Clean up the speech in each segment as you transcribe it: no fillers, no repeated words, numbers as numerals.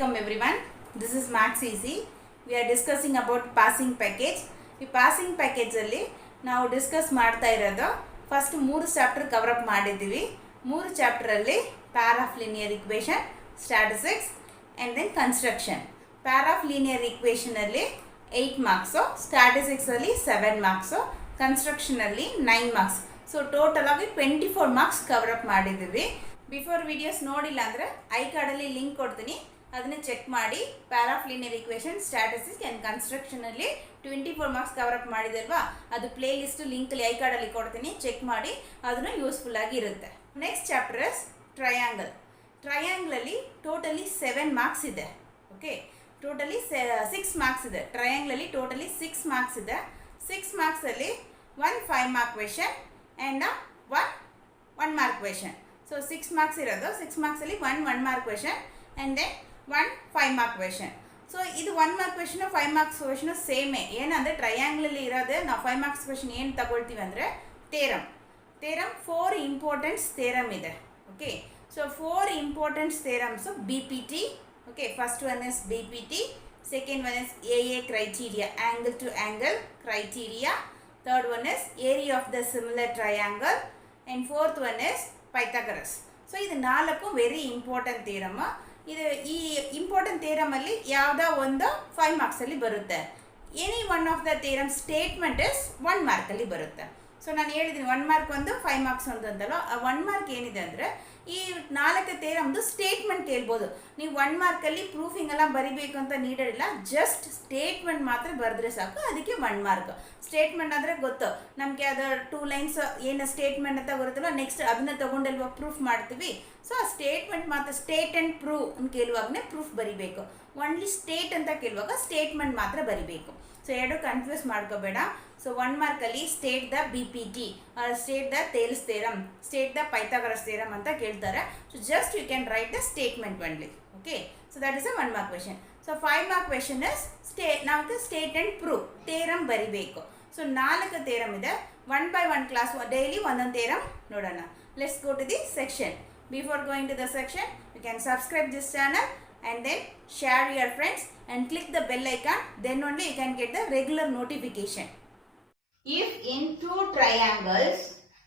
Welcome everyone. This is Max Easy. We are discussing about passing package. ಈ passing package ಅಲ್ಲಿ ನಾವು discuss ಮಾಡ್ತಾ ಇರೋದು ಫಸ್ಟ್ 3 ಚಾಪ್ಟರ್ ಕವರ್ ಅಪ್ ಮಾಡಿದ್ದೀವಿ. 3 chapter ಅಲ್ಲಿ pair of linear equation, statistics and then construction. pair of linear equation ಅಲ್ಲಿ 8 marks, statistics ಅಲ್ಲಿ 7 marks, construction ಅಲ್ಲಿ 9 marks. ಸೊ ಟೋಟಲ್ ಆಗಿ 24 ಮಾರ್ಕ್ಸ್ ಕವರ್ ಅಪ್ ಮಾಡಿದ್ದೀವಿ. ಬಿಫೋರ್ ವಿಡಿಯೋಸ್ ನೋಡಿಲ್ಲ ಅಂದರೆ ಐ ಕಾರ್ಡಲ್ಲಿ ಲಿಂಕ್ ಕೊಡ್ತೀನಿ, ಅದನ್ನು ಚೆಕ್ ಮಾಡಿ. Pair of linear equation, statistics and ಕನ್ಸ್ಟ್ರಕ್ಷನಲ್ಲಿ 24 ಮಾರ್ಕ್ಸ್ ಕವರ್ ಅಪ್ ಮಾಡಿದಲ್ವಾ, ಅದು ಪ್ಲೇ ಲಿಸ್ಟ್ ಲಿಂಕಲ್ಲಿ ಐ ಕಾರ್ಡಲ್ಲಿ ಕೊಡ್ತೀನಿ, ಚೆಕ್ ಮಾಡಿ, ಅದನ್ನು ಯೂಸ್ಫುಲ್ ಆಗಿ ಇರುತ್ತೆ. Next chapter is triangle. ಟ್ರಯಾಂಗಲಲ್ಲಿ ಟೋಟಲಿ 7 ಮಾರ್ಕ್ಸ್ ಇದೆ. ಓಕೆ, ಟೋಟಲಿ 6 ಮಾರ್ಕ್ಸ್ ಇದೆ. ಟ್ರಯಾಂಗಲಲ್ಲಿ ಟೋಟಲಿ 6 ಮಾರ್ಕ್ಸ್ ಇದೆ. 6 ಮಾರ್ಕ್ಸಲ್ಲಿ 1 5 mark question and 1 mark question. So 6 marks ಇರೋದು, 6 ಮಾರ್ಕ್ಸಲ್ಲಿ 1 mark question and then 1 5 mark question. So ಇದು 1 ಮಾರ್ಕ್ ಕ್ವೆಶನು 5 ಮಾರ್ಕ್ಸ್ ಕ್ವೆಶನು ಸೇಮೇ. ಏನಂದರೆ ಟ್ರಯಾಂಗಲಲ್ಲಿ ಇರೋದೇ ನಾವು 5 ಮಾರ್ಕ್ಸ್ ಕ್ವೆಶನ್ ಏನು ತಗೊಳ್ತೀವಿ ಅಂದರೆ ಥೇರಮ್ 4 ಇಂಪಾರ್ಟೆಂಟ್ಸ್ ಥೇರಮ್ ಇದೆ. Okay, so 4 importants theorems BPT. Okay, first one is BPT, second one is AA criteria, angle to angle criteria. Third one is area of the similar triangle and fourth one is Pythagoras. So ಇದು 4 very important theorem. ಇದು ಈ important ಥಿಯರಮಲ್ಲಿ ಯಾವುದೋ ಒಂದು 5 ಮಾರ್ಕ್ಸಲ್ಲಿ ಬರುತ್ತೆ. Any one of the theorem statement is 1 ಮಾರ್ಕಲ್ಲಿ ಬರುತ್ತೆ. So ನಾನು ಹೇಳಿದ್ದೀನಿ 1 mark ಒಂದು 5 ಮಾರ್ಕ್ಸ್ ಒಂದು ಅಂತಲ್ಲ. ಆ 1 ಮಾರ್ಕ್ ಏನಿದೆ ಅಂದರೆ ಈ 4 ಥಿಯರಮ್ದು ಸ್ಟೇಟ್ಮೆಂಟ್ ಕೇಳ್ಬೋದು. ನೀವು 1 ಮಾರ್ಕಲ್ಲಿ ಪ್ರೂಫಿಂಗ್ ಎಲ್ಲ ಬರಿಬೇಕು ಅಂತ ನೀಡಿಲ್ಲ, ಜಸ್ಟ್ ಸ್ಟೇಟ್ಮೆಂಟ್ ಮಾತ್ರ ಬರೆದ್ರೆ ಸಾಕು, ಅದಕ್ಕೆ 1 ಮಾರ್ಕ್. ಸ್ಟೇಟ್ಮೆಂಟ್ ಅಂದರೆ ಗೊತ್ತು ನಮಗೆ, ಅದು 2 ಲೈನ್ಸ್ ಏನು ಸ್ಟೇಟ್ಮೆಂಟ್ ಅಂತ ಬರುತ್ತಲ್ಲ, ನೆಕ್ಸ್ಟ್ ಅದನ್ನ ತೊಗೊಂಡೆಲ್ವ ಪ್ರೂಫ್ ಮಾಡ್ತೀವಿ. ಸೊ ಆ ಸ್ಟೇಟ್ಮೆಂಟ್ ಮಾತ್ರ ಸ್ಟೇಟ್ ಆ್ಯಂಡ್ ಪ್ರೂವ್ ಅಂತ ಕೇಳುವಾಗನೇ ಪ್ರೂಫ್ ಬರಿಬೇಕು. ಓನ್ಲಿ ಸ್ಟೇಟ್ ಅಂತ ಕೇಳುವಾಗ ಸ್ಟೇಟ್ಮೆಂಟ್ ಮಾತ್ರ ಬರಿಬೇಕು. ಸೊ ಎರಡು ಕನ್ಫ್ಯೂಸ್ ಮಾಡ್ಕೋಬೇಡ. ಸೊ 1 ಮಾರ್ಕಲ್ಲಿ state the BPT, state the Thales theorem, state the Pythagoras theorem ಅಂತ ಕೇಳ್ತಾರೆ. So just you can write the statement only. Okay, so that is a 1 mark question. So 5 mark question is ನಾವು state and prove theorem ಬರಿಬೇಕು. So 4 theorem ಇದೆ. 1 by 1 class daily ಒಂದೊಂದು theorem ನೋಡೋಣ. Let's go to the section. Before going to the section, you can subscribe this channel and then share your friends and click the bell icon, then only you can get the regular notification. If in 2 triangles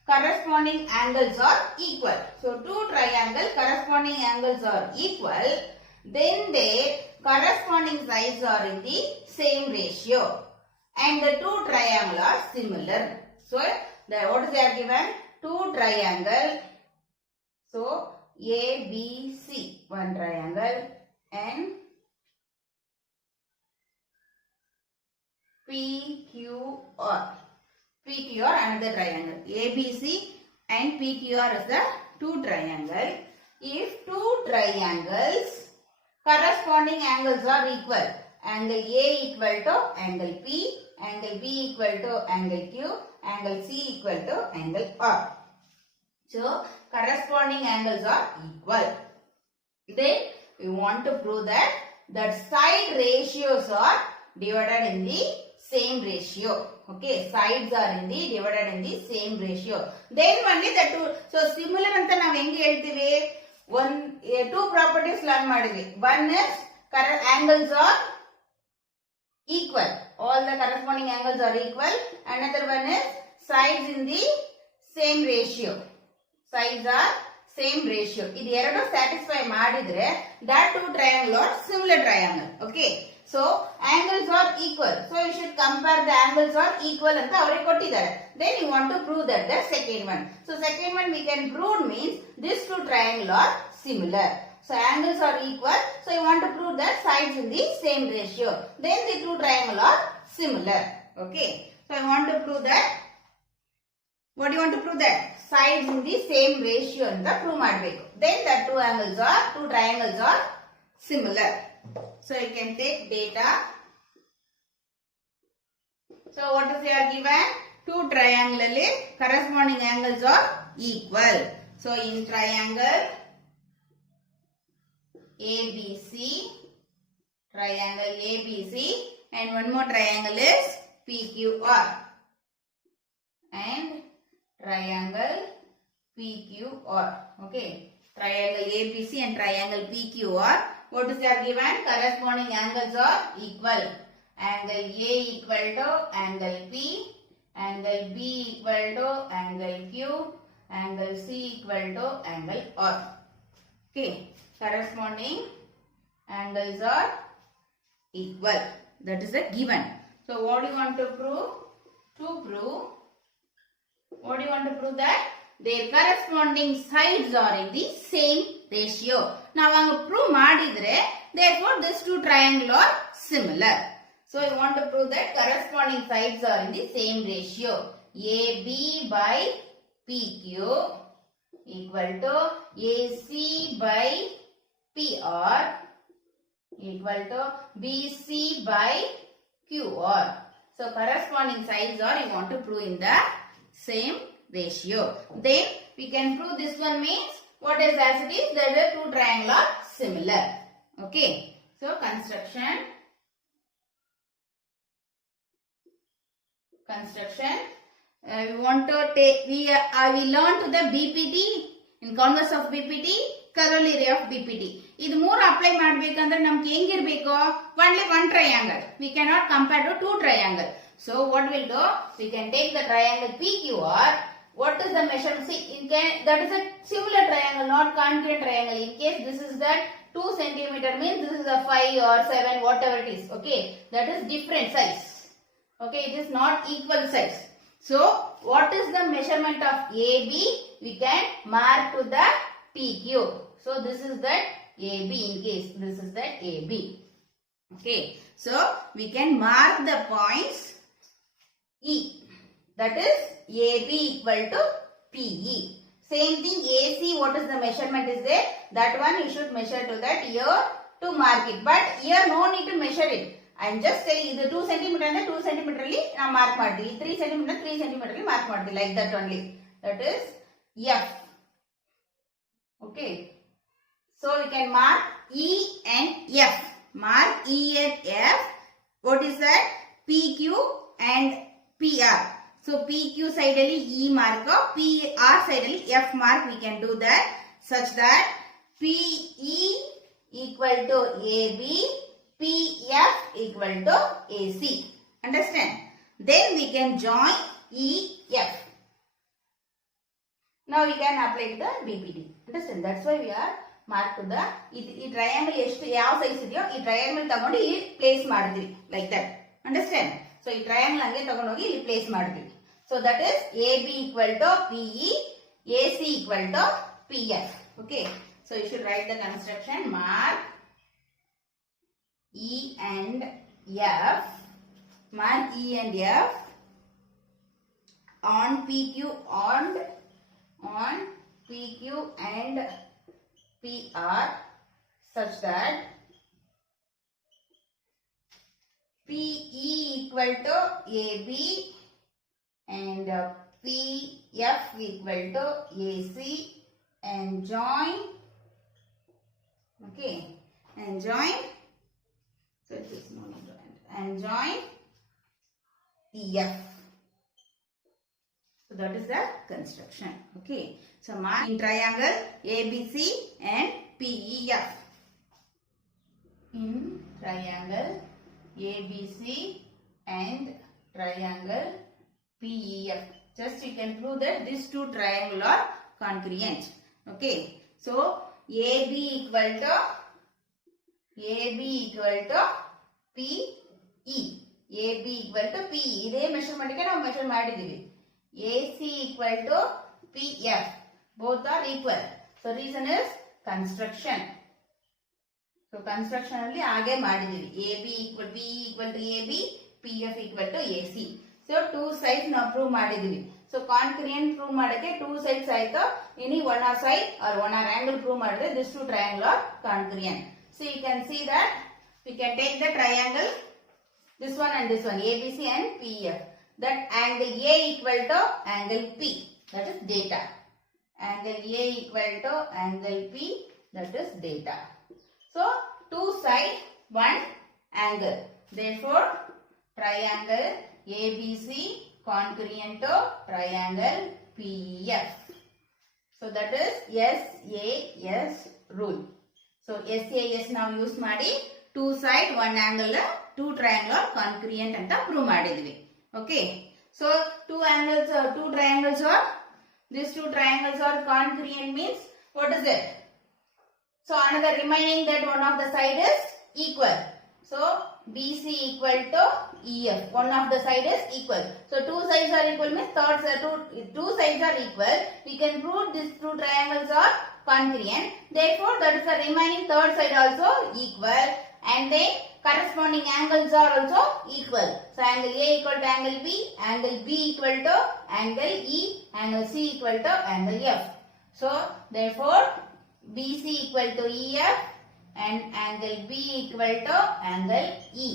corresponding angles are equal, so 2 triangle corresponding angles are equal, then their corresponding sides are in the same ratio and the 2 triangles are similar. So what is they are given? 2 triangle, so ABC, one triangle, and PQR. PQR another triangle. ABC and PQR is the 2 triangle. If 2 triangles corresponding angles are equal, angle A equal to angle P, angle B equal to angle Q, angle C equal to angle R. So corresponding angles are equal. Then we want to prove that side ratios are divided in the same ratio. Okay, sides are in the divided in the same ratio. Then only the two. So similar anta ನಾವು ಹೆಂಗೆ ಹೇಳ್ತೀವಿ? 2 properties learn ಮಾಡಿದ್ವಿ. One is angles are equal. All the corresponding angles are equal. Another one is sides in the same ratio. Sides are same ratio. ಇದು ಎರಡು satisfy ಮಾಡಿದ್ರೆ that 2 triangle are similar triangle. Okay, so angles are equal, so you should compare the angles are equal ಅಂತ ಅವರಿಗೆ ಕೊಟ್ಟಿದ್ದಾರೆ. Then you want to prove that the second one. So second one we can prove means these 2 triangle are similar. So angles are equal, so you want to prove that sides in the same ratio, then the 2 triangle are similar. Okay, so I want to prove that. What do you want to prove? That sides in the same ratio ಅಂತ prove ಮಾಡಬೇಕು. Then the 2 triangles are similar. So you can take data. So what is they are given? 2 triangle ಅಲ್ಲಿ corresponding angles are equal. So in triangle ABC, and one more triangle is PQR and triangle PQR. Okay, triangle ABC and triangle PQR. what is there given? Corresponding angles are equal. Angle A equal to angle P, angle B equal to angle Q, angle C equal to angle R. Okay, corresponding angles are equal. That is a given. So what do you want to prove? What do you want to prove? That their corresponding sides are in the same ratio. Now prove madidre, therefore these two triangles are similar. So you want to prove that corresponding sides are in the same ratio. AB by PQ equal to AC by PR equal to BC by QR. So corresponding sides are you want to prove in the same ratio. Then we can prove this one means what is as it is, that the two triangles are similar. Okay. So construction. We want to take, we learn to the BPT, in converse of BPT, corollary of BPT. ಇದು ಮೂರು apply ಮಾಡಬೇಕಂದ್ರೆ ನಮಗೆ ಹೆಂಗಿರಬೇಕು? only one triangle. We cannot compare to two triangle. So what we'll do? We can take the triangle PQR. What is the measurement? See, that is a similar triangle, not congruent triangle. In case this is that 2 centimeter means this is a 5 or 7, whatever it is. Okay, that is different size. Okay, it is not equal size. So what is the measurement of AB? We can mark to the PQ. So this is that AB, in case this is that AB. Okay, so we can mark the points E. That is AB equal to PE. Same thing AC, what is the measurement is there? That one you should measure to that here to mark it. But here no need to measure it. I am just telling you the 2 centimeter and 2 centimeter now mark mardi. 3 centimeter 3 centimeter mark mardi, like that only. That is F. Okay. So we can mark E and F. Mark E and F. What is that? PQ and PR. So PQ side E mark up, PR side F mark. We can do that such that PE equal to AB, PF equal to AC. Understand? Then we can join EF. Now we can apply the BPT. Understand? That's why we are mark to the ಈ triangle ಎಷ್ಟು ಯಾವ size ಇದೆಯೋ ಈ triangle ತಗೊಂಡು ಇಲ್ಲಿ place ಮಾಡ್ತೀವಿ, like that. Understand? So ಈ triangle ಹಂಗೆ ತಗೊಂಡು ಹೋಗಿ ಇಲ್ಲಿ ಪ್ಲೇಸ್ ಮಾಡ್ತೀವಿ. So that is AB equal to PE, AC equal to PF. Okay. So you should write the construction. Mark E and F. Mark E and F on PQ on PQ and PR such that PE equal to AB and PF equal to AC and join. Okay, and join. So it is not joined. And join EF. So that is the construction. Okay. So mark in triangle ABC and PEF. In triangle ABC and triangle PEF. Just you can prove that these two triangles are congruent. Okay. So AB equal to PE. AB equal to PE. This measurement we measure ಮಾಡಿದ್ದೀವಿ. AC equal to PF. Both are equal. So reason is construction. So construction only ಆಗೆ ಮಾಡಿದ್ದೀವಿ. AB equal PE equal to AB, PF equal to AC. So two sides ನಾವು prove ಮಾಡಿದ್ದೀವಿ. So congruent prove ಮಾಡಕ್ಕೆ two sides ಆಯ್ತು. Any one side or one angle prove ಮಾಡಿದ್ರೆ these two triangle are congruent. So you can see that we can take the triangle this one and this one, ABC and PF. That angle A equal to angle P. That is data. Angle A equal to angle P. That is data. So two side, one angle. Therefore, triangle ABC congruent to triangle PF. So that is SAS rule. So SAS ನಾವು use ಮಾಡಿ 2 side 1 angle 2 triangle are congruent ಅಂತ prove ಮಾಡಿದ್ವಿ. Okay, so two triangles are, these two triangles are congruent means what is it? So another remaining that one of the side is equal. So BC equal to EF. One of the side is equal. So two sides are equal means two sides are equal. We can prove these two triangles are congruent. Therefore, that is the remaining third side also equal. And then corresponding angles are also equal. So angle A equal to angle B, angle B equal to angle E, angle C equal to angle F. So therefore, BC equal to EF and angle B equal to angle E.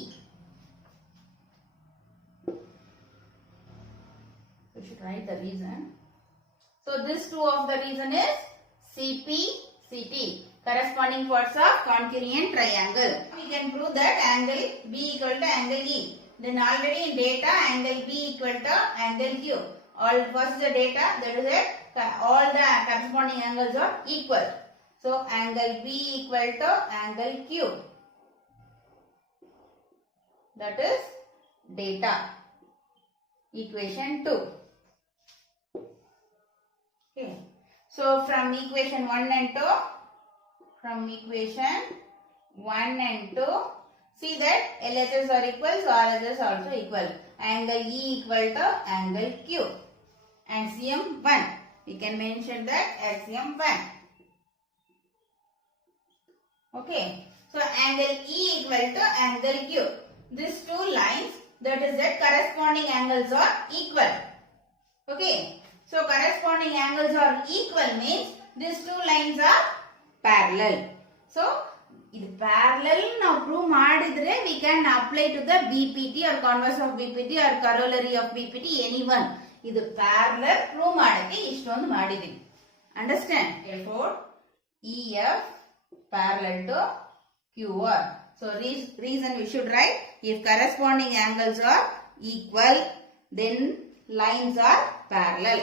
We should write the reason. So this two of the reason is CP, CT, corresponding parts of congruent triangle. We can prove that angle B equal to angle E. Then already in data angle B equal to angle Q. All first the data, that is it, all the corresponding angles are equal. So angle B equal to angle Q. That is data. Equation 2. Okay. So from equation 1 and 2, see that LHS are equal, so RHS also equal. Angle E equal to angle Q. Axiom 1. We can mention that axiom 1. Okay. So angle E equal to angle Q. These two lines, that is that corresponding angles are equal. Okay. So corresponding angles are equal means these two lines are parallel. So ಇದು parallel ನಾವು prove ಮಾಡಿದ್ರೆ we can apply to the BPT or converse of BPT or corollary of BPT anyone. ಇದು parallel prove ಮಾಡಕ್ಕೆ ಇಷ್ಟೊಂದು ಮಾಡಿದೀವಿ. Understand? Therefore EF parallel to QR. So reason we should write, if corresponding angles are equal, then lines are parallel.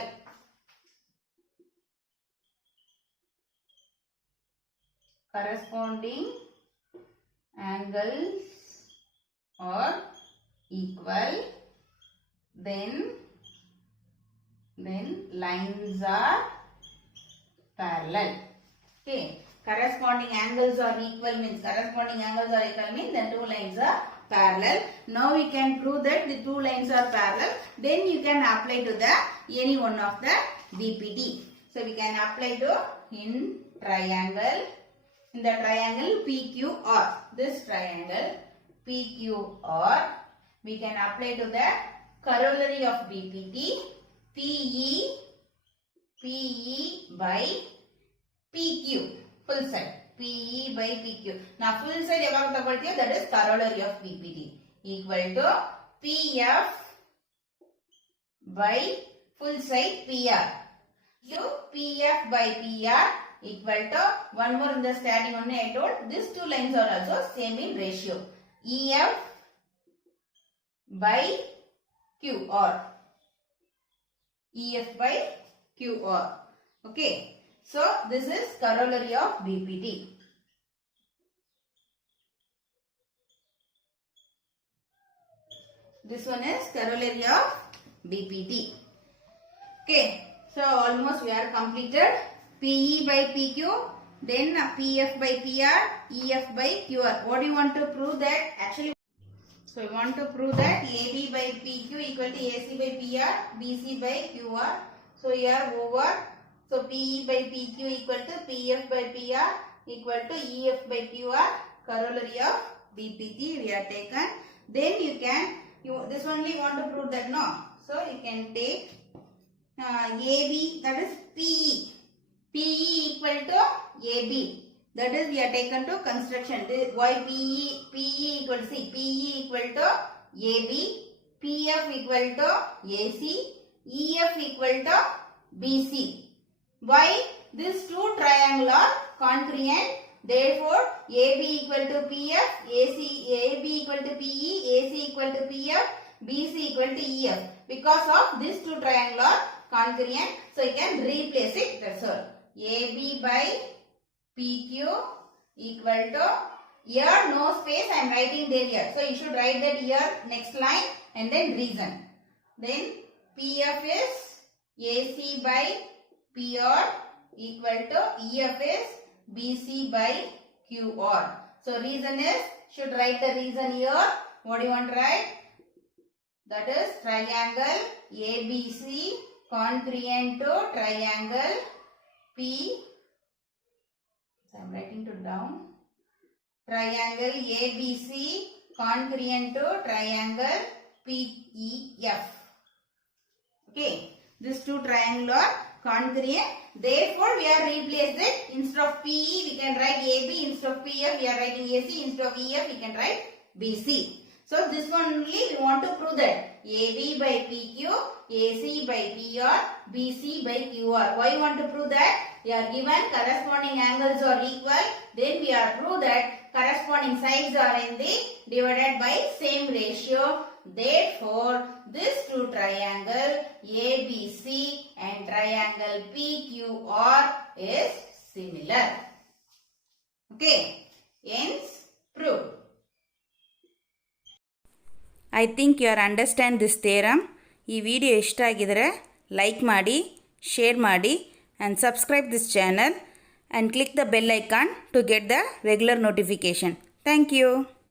Corresponding angles are equal, then lines are parallel. Okay, corresponding angles are equal means then two lines are parallel. Now we can prove that the two lines are parallel. Then you can apply to the any one of the BPT. So we can apply to in the triangle PQR. This triangle PQR, we can apply to the corollary of BPT, PE by PQ, full side, PE by PQ. Now full side ಯಾವಾಗ ತಗೊಳ್ತೀವಿ, that is corollary of BPT, equal to PF by full side PR. So PF by PR equal to, one more in the starting only I told, these two lines are also same in ratio, EF by QR. EF by QR. Okay. So this is corollary of BPT. This one is corollary of BPT. Okay. So almost we are completed. PE by PQ, then PF by PR, EF by QR. What do you want to prove that? Actually, so we want to prove that AB by PQ equal to AC by PR, BC by QR. So here over, so PE by PQ equal to PF by PR equal to EF by QR, corollary of BPT we have taken. Then you can, this only want to prove that, no. So you can take AB, that is PE. PE equal to AB. That is we are taken to construction. Why PE equal to, see, PE equal to AB, PF equal to AC, EF equal to BC. Why? These two triangles are congruent. Therefore, AB equal to PF, AB equal to PE, AC equal to PF, BC equal to EF. Because of these two triangles are congruent, so you can replace it. That's all. AB by PQ equal to here no space I am writing there here. So you should write that here next line and then reason. Then PF is AC by PR equal to EF is BC by QR. So reason is, should write the reason here. What do you want to write? That is triangle ABC congruent to triangle P. So I am writing to down. Triangle ABC congruent to triangle PEF. Okay, these two triangles are congruent. Therefore, we are replaced it. Instead of PE, we can write AB. Instead of PF, we are writing AC. Instead of EF, we can write BC. So, this one only we want to prove that AB by PQ, AC by PR, BC by QR. Why you want to prove that? We are given corresponding angles are equal. Then we are prove that corresponding sides are in the divided by same ratio. Therefore, this two triangle ABC and triangle PQR is similar. Okay, hence proved. I think you are understand this theorem. ಈ video ಇಷ್ಟ ಆಗಿದರೆ like ಮಾಡಿ, share ಮಾಡಿ and subscribe this channel and click the bell icon to get the regular notification. Thank you.